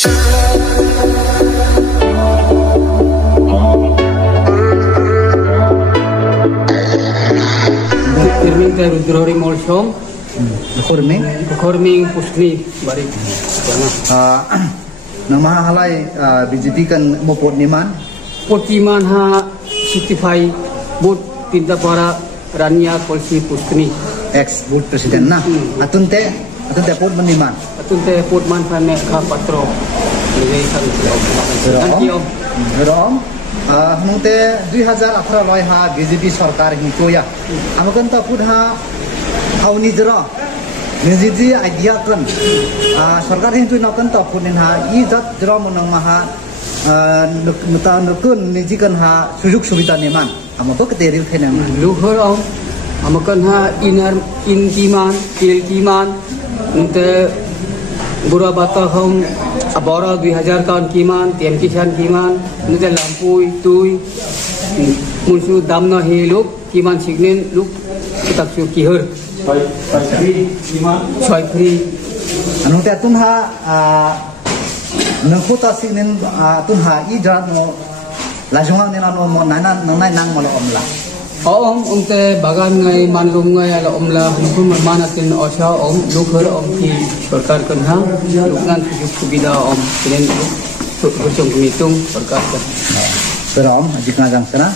Firming teh Rudrori Molsom, Korming Pusni bari. Nama halai BJP kan mopot niman. Potiman ha Sutifai Bud Tinta para Rania Polisi Pusni. Ex Bud Presiden nah. Atun teh pot meniman. Atun teh pot man fane ka patro. Ini kan nanti om. Rom. Nute 2018 loy ha BJP sarkar hingko ya. Amakan ta put ha awni jero. Niziji idea kan sarkar hingko nakan ta punin ha I jat jero monang maha nuta nukun niji kan ha sujuk subita neman. Amato keteril kena. Luhur om. Amakan ha intiman kiltiman nute Gura bata hom abora 2000 kawan kiman tiam kisan kiman nute lampui tui musuh damna hiluk kiman signen luk kitak su kihur soy free anu te tun ha nangkuta signen tun ha I jarat mo lajungang nena no mo nana nanai nang mo omla om te bagan ngai manlum ngai ala omla nukun manatin osha om lukhur om ki sarkar kan ha luknan subida om kenen bercong hitung sarkar kan Rom ajik ngajang sana